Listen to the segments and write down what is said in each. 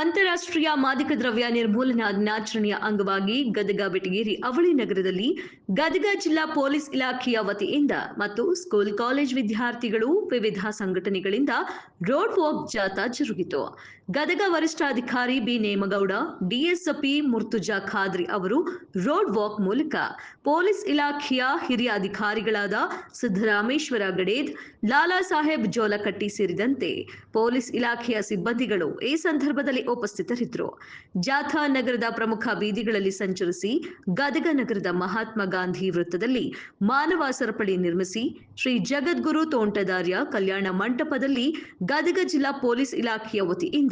ಅಂತಾರಾಷ್ಟ್ರೀಯ ಮಾದಕ ದ್ರವ್ಯ ನಿರ್ಮೂಲನಾ ದಿನಾಚರಣೆಯ ಅಂಗವಾಗಿ ಗದಗ ಬೆಟಗೇರಿ ಅವಳಿ ನಗರದಲ್ಲಿ ಗದಗ ಜಿಲ್ಲಾ ಪೊಲೀಸ್ ಇಲಾಖೆಯ ವತಿಯಿಂದ ಮತ್ತು ಸ್ಕೂಲ್ ಕಾಲೇಜ್ ವಿದ್ಯಾರ್ಥಿಗಳು ವಿವಿಧ ಸಂಘಟನೆಗಳಿಂದ ರೋಡ್ ವಾಕ್ ಜಾಥಾ ಜರುಗಿತು. ಗದಗ ವರಿಷ್ಠಾಧಿಕಾರಿ ಬಿ ನೇಮಗೌಡ, ಡಿಎಸ್ಪಿ ಮುರ್ತುಜಾ ಖಾದ್ರಿ ಅವರು ರೋಡ್ ವಾಕ್ ಮೂಲಕ ಪೊಲೀಸ್ ಇಲಾಖೆಯ ಹಿರಿಯ ಅಧಿಕಾರಿಗಳಾದ ಸಿದ್ದರಾಮೇಶ್ವರ ಗಡೇದ್, ಲಾಲಾ ಸಾಹೇಬ್ ಜೋಲಕಟ್ಟಿ ಸೇರಿದಂತೆ ಪೊಲೀಸ್ ಇಲಾಖೆಯ ಸಿಬ್ಬಂದಿಗಳು ಈ ಸಂದರ್ಭದಲ್ಲಿ ಉಪಸ್ಥಿತರಿದ್ದರು. ಜಾಥಾ ನಗರದ ಪ್ರಮುಖ ಬೀದಿಗಳಲ್ಲಿ ಸಂಚರಿಸಿ ಗದಗ ನಗರದ ಮಹಾತ್ಮ ಗಾಂಧಿ ವೃತ್ತದಲ್ಲಿ ಮಾನವ ಸರಪಳಿ ನಿರ್ಮಿಸಿ ಶ್ರೀ ಜಗದ್ಗುರು ತೋಂಟದಾರ್ಯ ಕಲ್ಯಾಣ ಮಂಟಪದಲ್ಲಿ ಗದಗ ಜಿಲ್ಲಾ ಪೊಲೀಸ್ ಇಲಾಖೆಯ ವತಿಯಿಂದ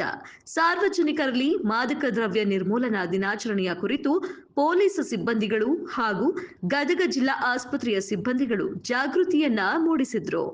ಸಾರ್ವಜನಿಕರಲ್ಲಿ ಮಾದಕ ದ್ರವ್ಯ ನಿರ್ಮೂಲನಾ ದಿನಾಚರಣೆಯ ಕುರಿತು ಪೊಲೀಸ್ ಸಿಬ್ಬಂದಿಗಳು ಹಾಗೂ ಗದಗ ಜಿಲ್ಲಾ ಆಸ್ಪತ್ರೆಯ ಸಿಬ್ಬಂದಿಗಳು ಜಾಗೃತಿಯನ್ನ ಮೂಡಿಸಿದ್ರು.